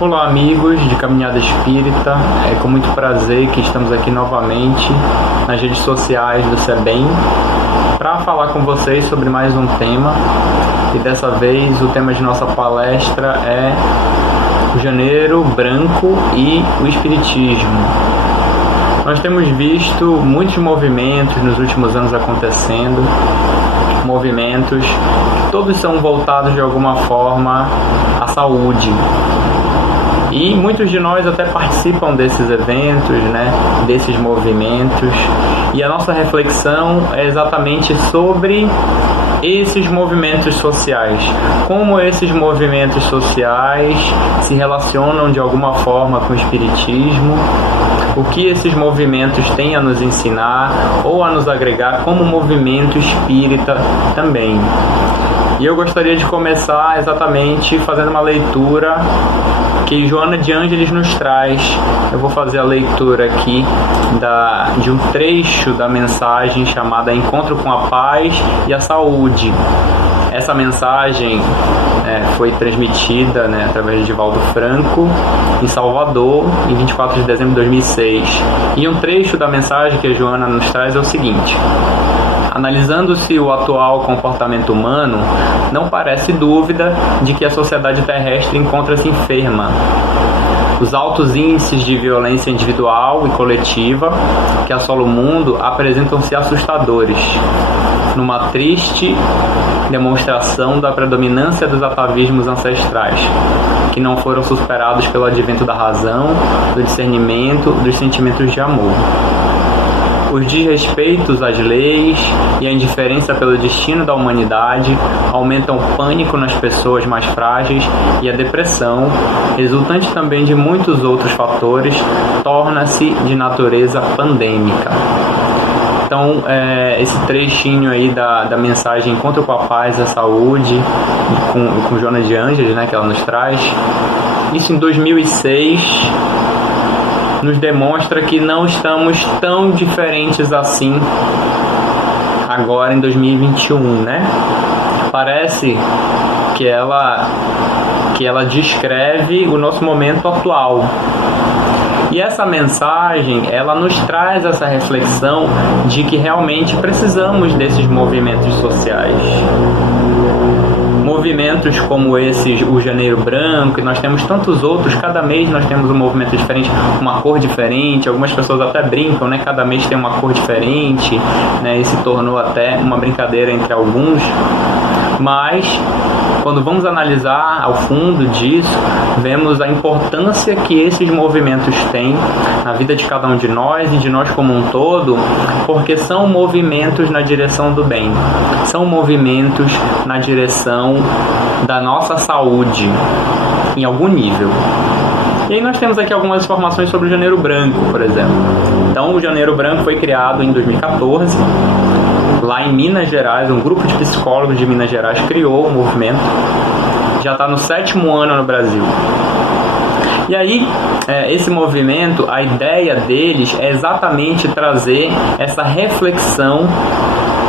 Olá amigos de Caminhada Espírita, é com muito prazer que estamos aqui novamente nas redes sociais do SEBEM para falar com vocês sobre mais um tema, e dessa vez o tema de nossa palestra é o Janeiro Branco e o Espiritismo. Nós temos visto muitos movimentos nos últimos anos acontecendo, movimentos que todos são voltados de alguma forma à saúde. E muitos de nós até participam desses eventos, desses movimentos. E a nossa reflexão é exatamente sobre esses movimentos sociais. Como esses movimentos sociais se relacionam de alguma forma com o Espiritismo. O que esses movimentos têm a nos ensinar ou a nos agregar como movimento espírita também. E eu gostaria de começar exatamente fazendo uma leitura que Joana de Ângeles nos traz. Eu vou fazer a leitura aqui de um trecho da mensagem chamada Encontro com a Paz e a Saúde. Essa mensagem foi transmitida através de Valdo Franco, em Salvador, em 24 de dezembro de 2006. E um trecho da mensagem que a Joana nos traz é o seguinte: analisando-se o atual comportamento humano, não parece dúvida de que a sociedade terrestre encontra-se enferma. Os altos índices de violência individual e coletiva que assolam o mundo apresentam-se assustadores, numa triste demonstração da predominância dos atavismos ancestrais, que não foram superados pelo advento da razão, do discernimento, dos sentimentos de amor. Os desrespeitos às leis e a indiferença pelo destino da humanidade aumentam o pânico nas pessoas mais frágeis, e a depressão, resultante também de muitos outros fatores, torna-se de natureza pandêmica. Então, esse trechinho aí da mensagem Encontro com a Paz e a Saúde, com Joana de Ângeles, que ela nos traz, isso em 2006... nos demonstra que não estamos tão diferentes assim agora em 2021, Parece que ela descreve o nosso momento atual. E essa mensagem, ela nos traz essa reflexão de que realmente precisamos desses movimentos sociais. Movimentos como esses, o Janeiro Branco, e nós temos tantos outros. Cada mês nós temos um movimento diferente, uma cor diferente. Algumas pessoas até brincam, cada mês tem uma cor diferente, e se tornou até uma brincadeira entre alguns. Mas, quando vamos analisar ao fundo disso, vemos a importância que esses movimentos têm na vida de cada um de nós e de nós como um todo, porque são movimentos na direção do bem, são movimentos na direção da nossa saúde, em algum nível. E aí nós temos aqui algumas informações sobre o Janeiro Branco, por exemplo. Então, o Janeiro Branco foi criado em 2014, lá em Minas Gerais. Um grupo de psicólogos de Minas Gerais criou o movimento. Já está no 7º ano no Brasil. E aí, esse movimento, a ideia deles é exatamente trazer essa reflexão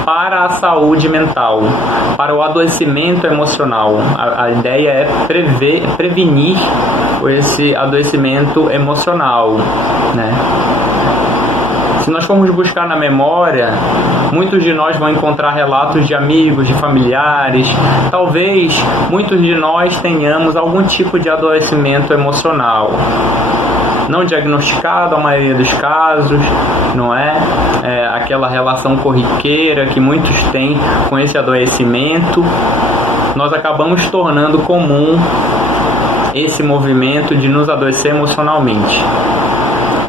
para a saúde mental, para o adoecimento emocional. A ideia é prevenir esse adoecimento emocional, Se nós formos buscar na memória, muitos de nós vão encontrar relatos de amigos, de familiares. Talvez muitos de nós tenhamos algum tipo de adoecimento emocional. Não diagnosticado, a maioria dos casos, não é? Aquela relação corriqueira que muitos têm com esse adoecimento. Nós acabamos tornando comum esse movimento de nos adoecer emocionalmente.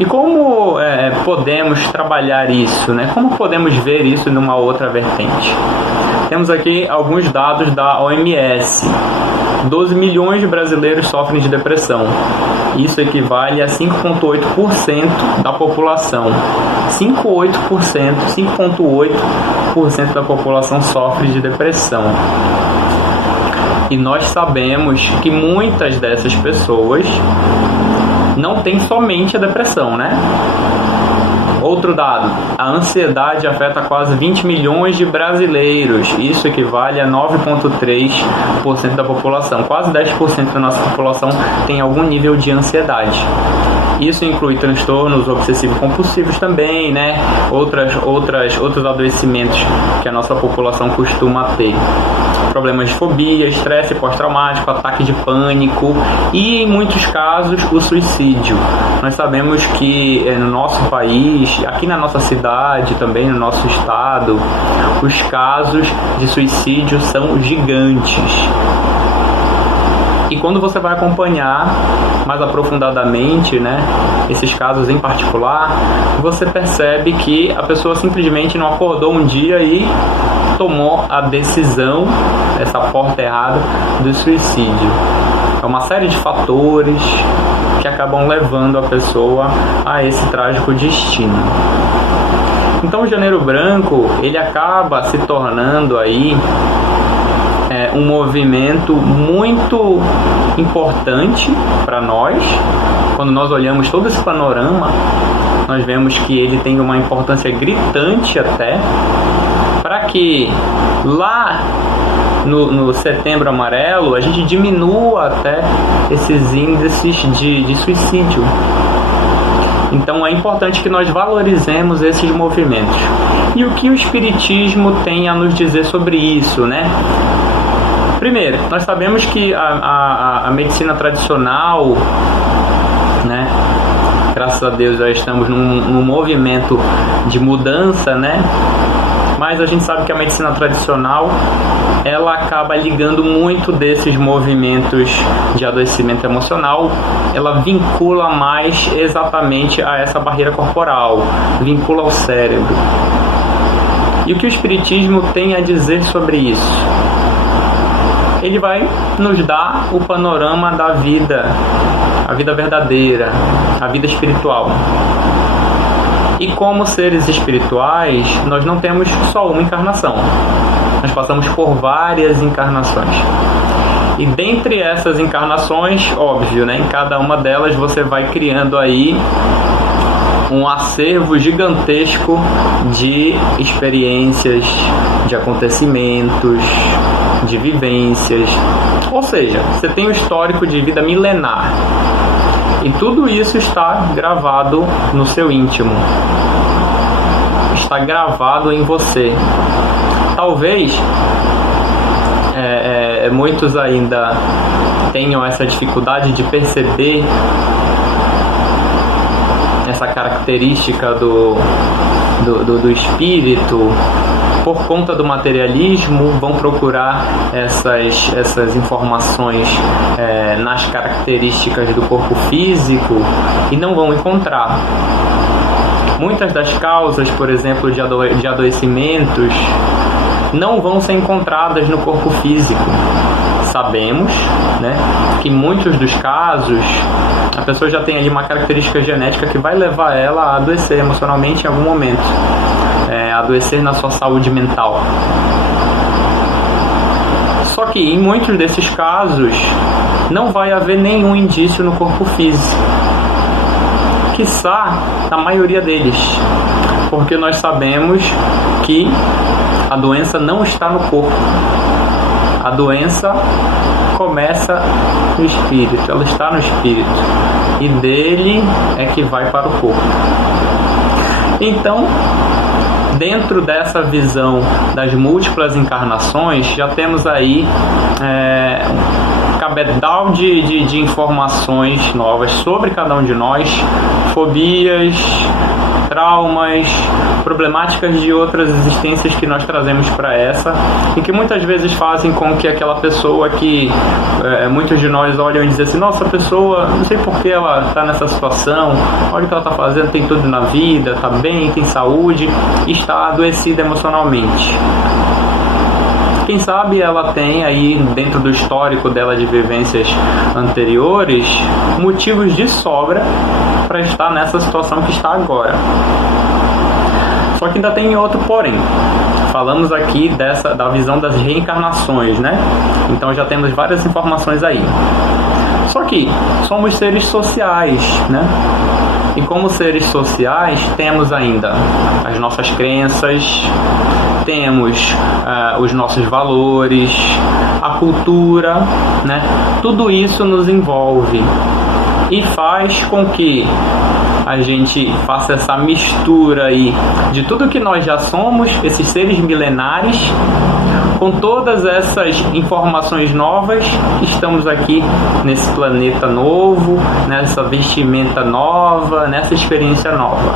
E como podemos trabalhar isso, Como podemos ver isso numa outra vertente? Temos aqui alguns dados da OMS. 12 milhões de brasileiros sofrem de depressão. Isso equivale a 5,8% da população. 5,8% da população sofre de depressão. E nós sabemos que muitas dessas pessoas não têm somente a depressão, Outro dado, a ansiedade afeta quase 20 milhões de brasileiros. Isso equivale a 9,3% da população. Quase 10% da nossa população tem algum nível de ansiedade. Isso inclui transtornos obsessivo-compulsivos também, né? Outros adoecimentos que a nossa população costuma ter. Problemas de fobia, estresse pós-traumático, ataque de pânico e, em muitos casos, o suicídio. Nós sabemos que no nosso país, aqui na nossa cidade, também no nosso estado, os casos de suicídio são gigantes. E quando você vai acompanhar mais aprofundadamente, né, esses casos em particular, você percebe que a pessoa simplesmente não acordou um dia e tomou a decisão, essa porta errada, do suicídio. É uma série de fatores que acabam levando a pessoa a esse trágico destino. Então o Janeiro Branco, ele acaba se tornando aí um movimento muito importante para nós. Quando nós olhamos todo esse panorama, nós vemos que ele tem uma importância gritante até para que lá no Setembro Amarelo a gente diminua até esses índices de suicídio. Então é importante que nós valorizemos esses movimentos. E o que o Espiritismo tem a nos dizer sobre isso, né? Primeiro, nós sabemos que a medicina tradicional, né, graças a Deus já estamos num movimento de mudança, né? Mas a gente sabe que a medicina tradicional, ela acaba ligando muito desses movimentos de adoecimento emocional, ela vincula mais exatamente a essa barreira corporal, vincula ao cérebro. E o que o Espiritismo tem a dizer sobre isso? Ele vai nos dar o panorama da vida, a vida verdadeira, a vida espiritual. E como seres espirituais, nós não temos só uma encarnação. Nós passamos por várias encarnações. E dentre essas encarnações, óbvio, né, em cada uma delas você vai criando aí um acervo gigantesco de experiências, de acontecimentos, de vivências. Ou seja, você tem um histórico de vida milenar. E tudo isso está gravado no seu íntimo. Está gravado em você. Talvez muitos ainda tenham essa dificuldade de perceber essa característica do espírito. Por conta do materialismo, vão procurar essas informações nas características do corpo físico e não vão encontrar. Muitas das causas, por exemplo, de adoecimentos, não vão ser encontradas no corpo físico. Sabemos, né, que em muitos dos casos a pessoa já tem ali uma característica genética que vai levar ela a adoecer emocionalmente em algum momento, adoecer na sua saúde mental. Só que em muitos desses casos não vai haver nenhum indício no corpo físico, quiçá na maioria deles, porque nós sabemos que a doença não está no corpo. A doença começa no espírito, ela está no espírito, e dele é que vai para o corpo. Então, dentro dessa visão das múltiplas encarnações, já temos aí um cabedal de informações novas sobre cada um de nós, fobias, traumas, problemáticas de outras existências que nós trazemos para essa e que muitas vezes fazem com que aquela pessoa que muitos de nós olham e dizem assim: nossa, a pessoa, não sei por que ela está nessa situação, olha o que ela está fazendo, tem tudo na vida, está bem, tem saúde, está adoecida emocionalmente. Quem sabe ela tem aí, dentro do histórico dela de vivências anteriores, motivos de sobra para estar nessa situação que está agora. Só que ainda tem outro porém. Falamos aqui da visão das reencarnações, né? Então já temos várias informações aí. Só que somos seres sociais, né? E como seres sociais, temos ainda as nossas crenças, temos os nossos valores, a cultura, né? Tudo isso nos envolve e faz com que a gente faça essa mistura aí de tudo que nós já somos, esses seres milenares, com todas essas informações novas, estamos aqui nesse planeta novo, nessa vestimenta nova, nessa experiência nova.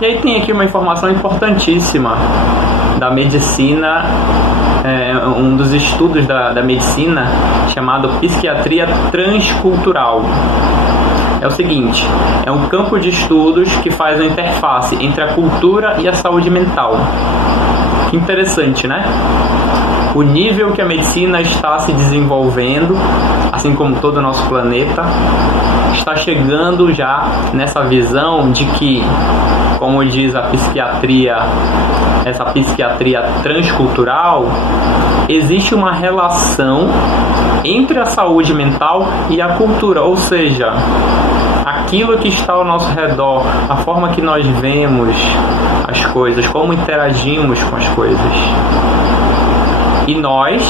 E aí tem aqui uma informação importantíssima da medicina, um dos estudos da medicina chamado psiquiatria transcultural. É o seguinte, é um campo de estudos que faz uma interface entre a cultura e a saúde mental. Que interessante, né? O nível que a medicina está se desenvolvendo, assim como todo o nosso planeta, está chegando já nessa visão de que, como diz a psiquiatria, essa psiquiatria transcultural, existe uma relação entre a saúde mental e a cultura, ou seja, aquilo que está ao nosso redor, a forma que nós vemos as coisas, como interagimos com as coisas. E nós,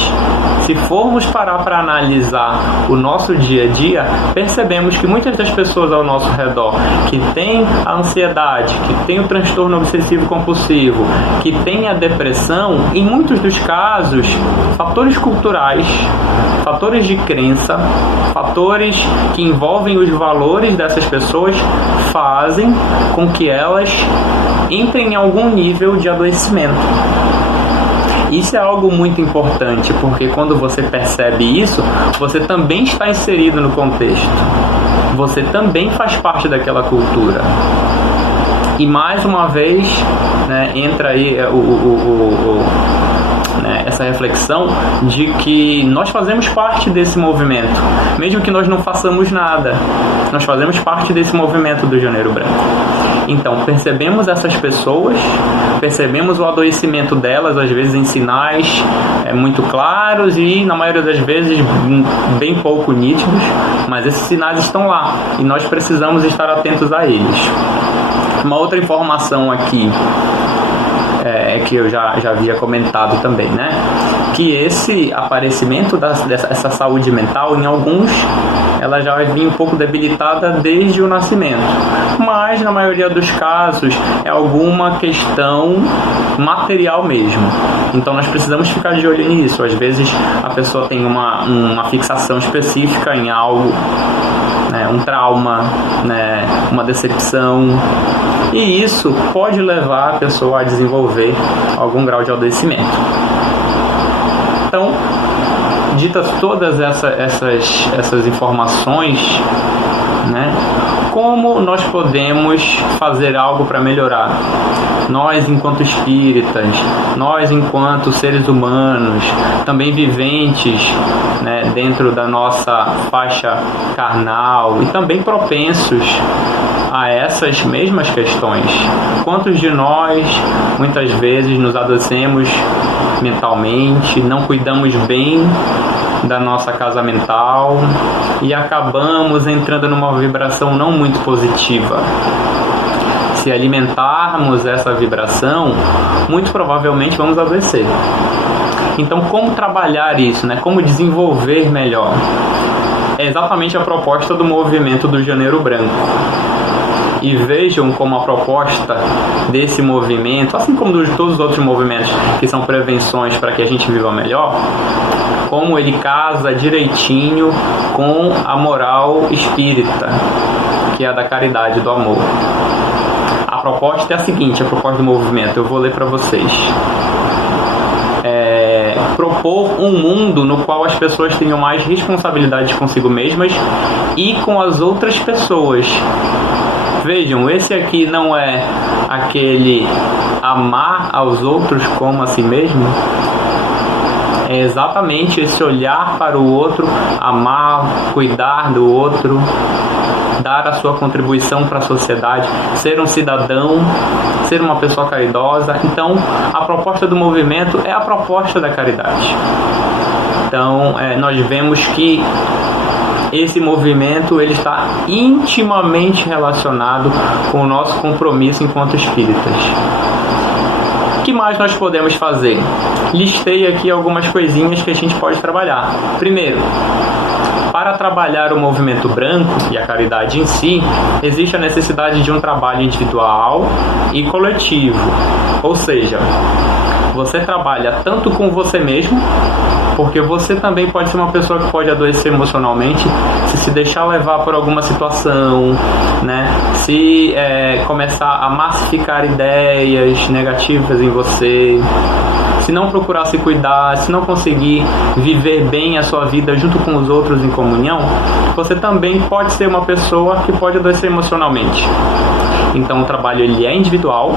se formos parar para analisar o nosso dia a dia, percebemos que muitas das pessoas ao nosso redor que têm a ansiedade, que têm o transtorno obsessivo compulsivo, que têm a depressão, em muitos dos casos, fatores culturais, fatores de crença, fatores que envolvem os valores dessas pessoas fazem com que elas entrem em algum nível de adoecimento. Isso é algo muito importante, porque quando você percebe isso, você também está inserido no contexto. Você também faz parte daquela cultura. E mais uma vez, né, entra aí essa reflexão de que nós fazemos parte desse movimento, mesmo que nós não façamos nada, nós fazemos parte desse movimento do Janeiro Branco. Então, percebemos essas pessoas, percebemos o adoecimento delas, às vezes em sinais muito claros e, na maioria das vezes, bem pouco nítidos, mas esses sinais estão lá e nós precisamos estar atentos a eles. Uma outra informação aqui, que eu já havia comentado também, né? Que esse aparecimento dessa saúde mental, em alguns, ela já vinha um pouco debilitada desde o nascimento. Mas, na maioria dos casos, é alguma questão material mesmo. Então, nós precisamos ficar de olho nisso. Às vezes, a pessoa tem uma fixação específica em algo, né, um trauma, né, uma decepção, e isso pode levar a pessoa a desenvolver algum grau de adoecimento. Então, ditas todas essas informações, né, como nós podemos fazer algo para melhorar? Nós, enquanto espíritas, nós, enquanto seres humanos, também viventes, né, dentro da nossa faixa carnal e também propensos a essas mesmas questões. Quantos de nós, muitas vezes, nos adoecemos mentalmente, não cuidamos bem da nossa casa mental e acabamos entrando numa vibração não muito positiva? Se alimentarmos essa vibração, muito provavelmente vamos adoecer. Então, como trabalhar isso, né? Como desenvolver melhor? É exatamente a proposta do movimento do Janeiro Branco. E vejam como a proposta desse movimento, assim como de todos os outros movimentos que são prevenções para que a gente viva melhor, como ele casa direitinho com a moral espírita, que é a da caridade e do amor. A proposta é a seguinte, a proposta do movimento, eu vou ler para vocês. Propor um mundo no qual as pessoas tenham mais responsabilidade consigo mesmas e com as outras pessoas. Vejam, esse aqui não é aquele amar aos outros como a si mesmo. É exatamente esse olhar para o outro, amar, cuidar do outro, dar a sua contribuição para a sociedade, ser um cidadão, ser uma pessoa caridosa. Então, a proposta do movimento é a proposta da caridade. Então, nós vemos que esse movimento ele está intimamente relacionado com o nosso compromisso enquanto espíritas. O que mais nós podemos fazer? Listei aqui algumas coisinhas que a gente pode trabalhar. Primeiro, para trabalhar o movimento branco e a caridade em si, existe a necessidade de um trabalho individual e coletivo. Ou seja, você trabalha tanto com você mesmo, porque você também pode ser uma pessoa que pode adoecer emocionalmente se deixar levar por alguma situação, né? Se começar a massificar ideias negativas em você, se não procurar se cuidar, se não conseguir viver bem a sua vida junto com os outros em comunhão, você também pode ser uma pessoa que pode adoecer emocionalmente. Então o trabalho ele é individual,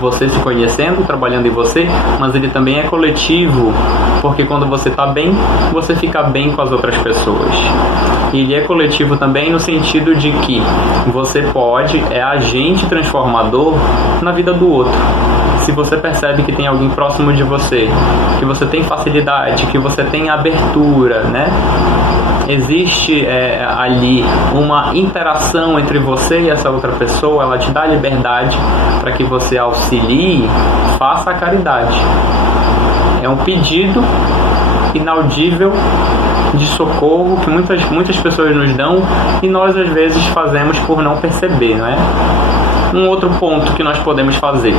você se conhecendo, trabalhando em você, mas ele também é coletivo, porque quando você está bem, você fica bem com as outras pessoas. E ele é coletivo também no sentido de que você é agente transformador na vida do outro. Se você percebe que tem alguém próximo de você, que você tem facilidade, que você tem abertura, né? Existe ali uma interação entre você e essa outra pessoa, ela te dá liberdade para que você auxilie, faça a caridade. É um pedido inaudível de socorro que muitas pessoas nos dão e nós às vezes fazemos por não perceber, não é? Um outro ponto que nós podemos fazer: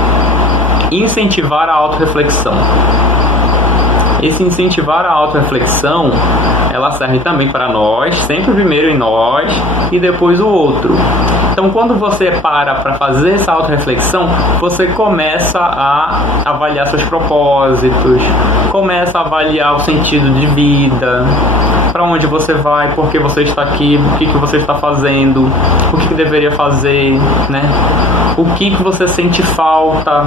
incentivar a autorreflexão. Esse incentivar a autorreflexão, ela serve também para nós, sempre primeiro em nós e depois o outro. Então, quando você para fazer essa autorreflexão, você começa a avaliar seus propósitos, começa a avaliar o sentido de vida, para onde você vai, por que você está aqui, o que você está fazendo, o que deveria fazer, né? O que você sente falta,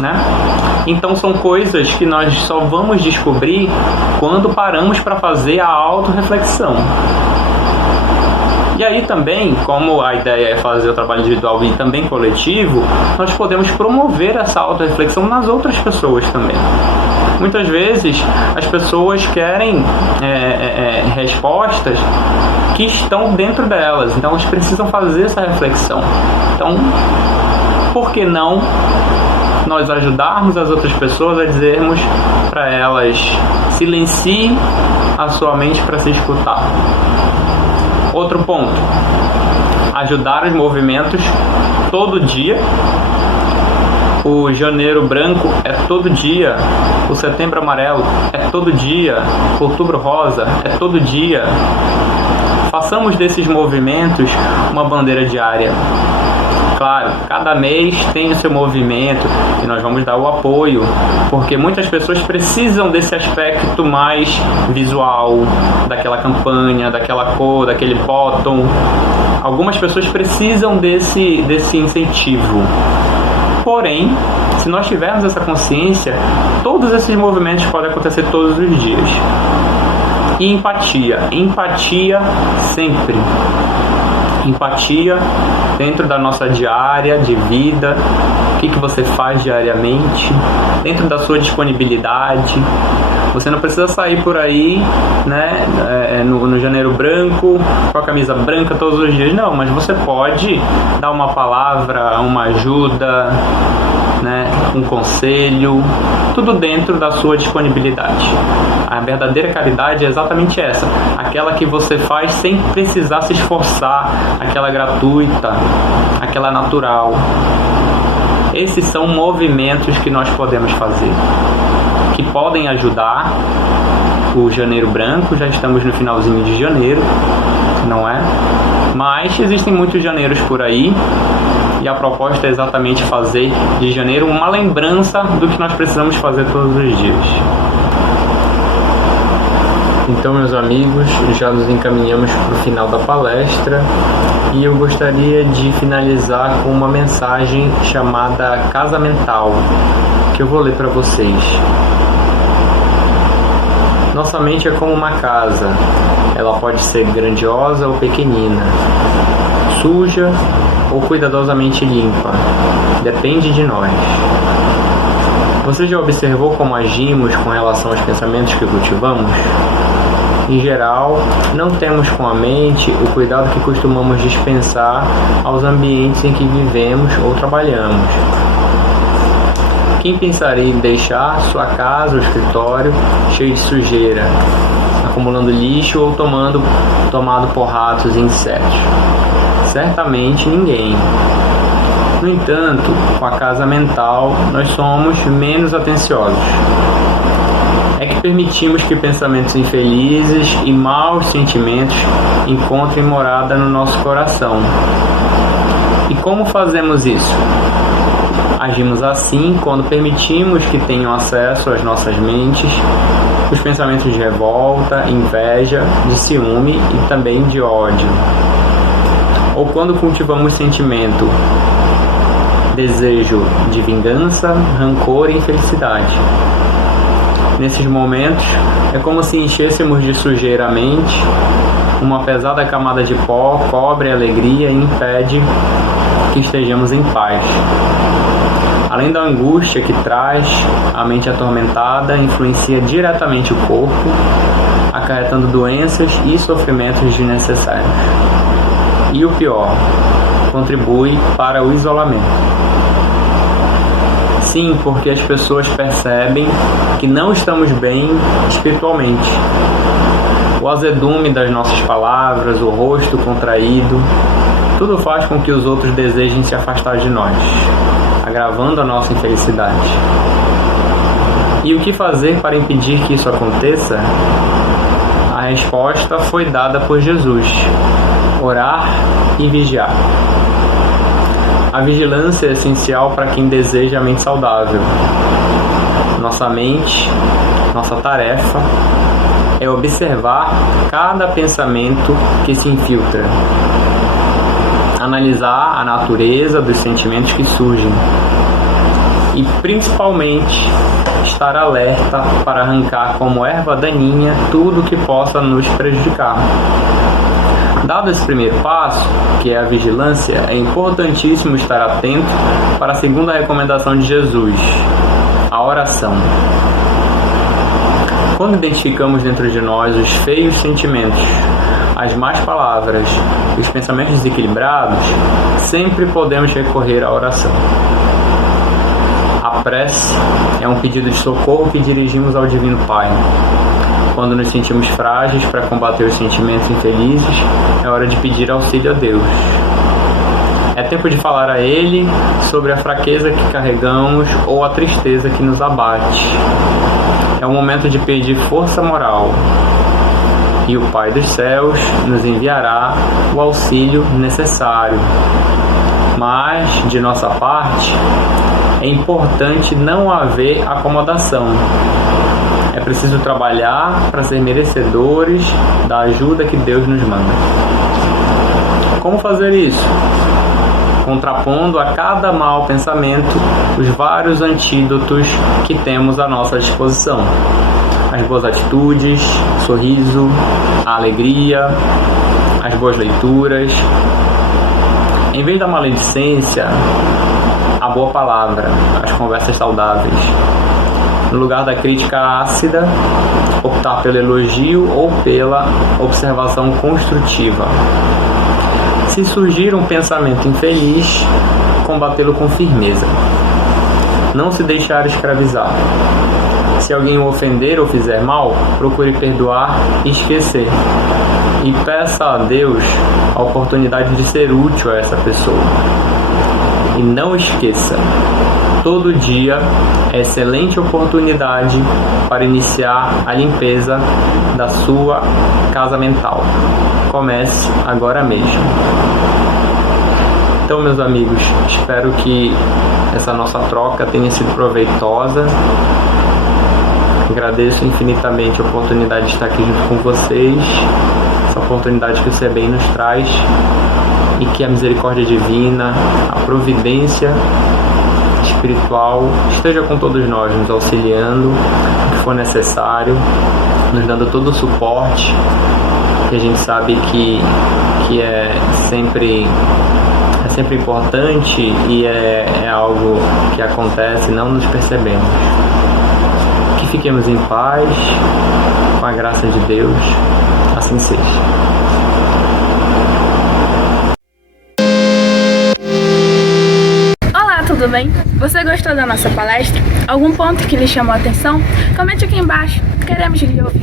né? Então são coisas que nós só vamos descobrir quando paramos para fazer a autorreflexão. E aí também, como a ideia é fazer o trabalho individual e também coletivo, nós podemos promover essa autorreflexão nas outras pessoas também. Muitas vezes as pessoas querem respostas que estão dentro delas, então elas precisam fazer essa reflexão. Então, por que não nós ajudarmos as outras pessoas a dizermos para elas: silencie a sua mente para se escutar. Outro ponto: ajudar os movimentos todo dia. O Janeiro Branco é todo dia, o Setembro Amarelo é todo dia, o Outubro Rosa é todo dia. Façamos desses movimentos uma bandeira diária. Claro, cada mês tem o seu movimento e nós vamos dar o apoio, porque muitas pessoas precisam desse aspecto mais visual, daquela campanha, daquela cor, daquele bottom. Algumas pessoas precisam desse incentivo. Porém, se nós tivermos essa consciência, todos esses movimentos podem acontecer todos os dias. E empatia sempre. Empatia dentro da nossa diária de vida, o que você faz diariamente, dentro da sua disponibilidade. Você não precisa sair por aí, né, no Janeiro Branco, com a camisa branca todos os dias, não, mas você pode dar uma palavra, uma ajuda, né, um conselho, tudo dentro da sua disponibilidade. A verdadeira caridade é exatamente essa, aquela que você faz sem precisar se esforçar, aquela gratuita, aquela natural. Esses são movimentos que nós podemos fazer, que podem ajudar o Janeiro Branco. Já estamos no finalzinho de janeiro, não é? Mas existem muitos janeiros por aí, e a proposta é exatamente fazer de janeiro uma lembrança do que nós precisamos fazer todos os dias. Então, meus amigos, já nos encaminhamos para o final da palestra e eu gostaria de finalizar com uma mensagem chamada Casa Mental, que eu vou ler para vocês. Nossa mente é como uma casa. Ela pode ser grandiosa ou pequenina, suja ou cuidadosamente limpa. Depende de nós. Você já observou como agimos com relação aos pensamentos que cultivamos? Em geral, não temos com a mente o cuidado que costumamos dispensar aos ambientes em que vivemos ou trabalhamos. Quem pensaria em deixar sua casa ou escritório cheio de sujeira, acumulando lixo ou tomado por ratos e insetos? Certamente ninguém. No entanto, com a casa mental, nós somos menos atenciosos. É que permitimos que pensamentos infelizes e maus sentimentos encontrem morada no nosso coração. E como fazemos isso? Agimos assim quando permitimos que tenham acesso às nossas mentes os pensamentos de revolta, inveja, de ciúme e também de ódio. Ou quando cultivamos sentimento, desejo de vingança, rancor e infelicidade. Nesses momentos, é como se enchêssemos de sujeira a mente, uma pesada camada de pó cobre a alegria e impede que estejamos em paz. Além da angústia que traz, a mente atormentada influencia diretamente o corpo, acarretando doenças e sofrimentos desnecessários. E o pior, contribui para o isolamento. Sim, porque as pessoas percebem que não estamos bem espiritualmente. O azedume das nossas palavras, o rosto contraído, tudo faz com que os outros desejem se afastar de nós, agravando a nossa infelicidade. E o que fazer para impedir que isso aconteça? A resposta foi dada por Jesus: orar e vigiar. A vigilância é essencial para quem deseja a mente saudável. Nossa mente, nossa tarefa, é observar cada pensamento que se infiltra, analisar a natureza dos sentimentos que surgem e, principalmente, estar alerta para arrancar como erva daninha tudo que possa nos prejudicar. Dado esse primeiro passo, que é a vigilância, é importantíssimo estar atento para a segunda recomendação de Jesus, a oração. Quando identificamos dentro de nós os feios sentimentos, as más palavras e os pensamentos desequilibrados, sempre podemos recorrer à oração. A prece é um pedido de socorro que dirigimos ao Divino Pai. Quando nos sentimos frágeis para combater os sentimentos infelizes, é hora de pedir auxílio a Deus. É tempo de falar a Ele sobre a fraqueza que carregamos ou a tristeza que nos abate. É o momento de pedir força moral. E o Pai dos céus nos enviará o auxílio necessário. Mas, de nossa parte, é importante não haver acomodação. É preciso trabalhar para ser merecedores da ajuda que Deus nos manda. Como fazer isso? Contrapondo a cada mau pensamento os vários antídotos que temos à nossa disposição. As boas atitudes, sorriso, a alegria, as boas leituras. Em vez da maledicência, a boa palavra, as conversas saudáveis. No lugar da crítica ácida, optar pelo elogio ou pela observação construtiva. Se surgir um pensamento infeliz, combatê-lo com firmeza. Não se deixar escravizar. Se alguém o ofender ou fizer mal, procure perdoar e esquecer. E peça a Deus a oportunidade de ser útil a essa pessoa. E não esqueça, todo dia é excelente oportunidade para iniciar a limpeza da sua casa mental. Comece agora mesmo. Então, meus amigos, espero que essa nossa troca tenha sido proveitosa. Agradeço infinitamente a oportunidade de estar aqui junto com vocês, essa oportunidade que o CEBEM nos traz, e que a misericórdia divina, a providência espiritual esteja com todos nós, nos auxiliando no que for necessário, nos dando todo o suporte, que a gente sabe que é sempre importante e é algo que acontece e não nos percebemos. Que fiquemos em paz com a graça de Deus, assim seja. Olá, tudo bem? Você gostou da nossa palestra? Algum ponto que lhe chamou a atenção? Comente aqui embaixo, queremos lhe ouvir.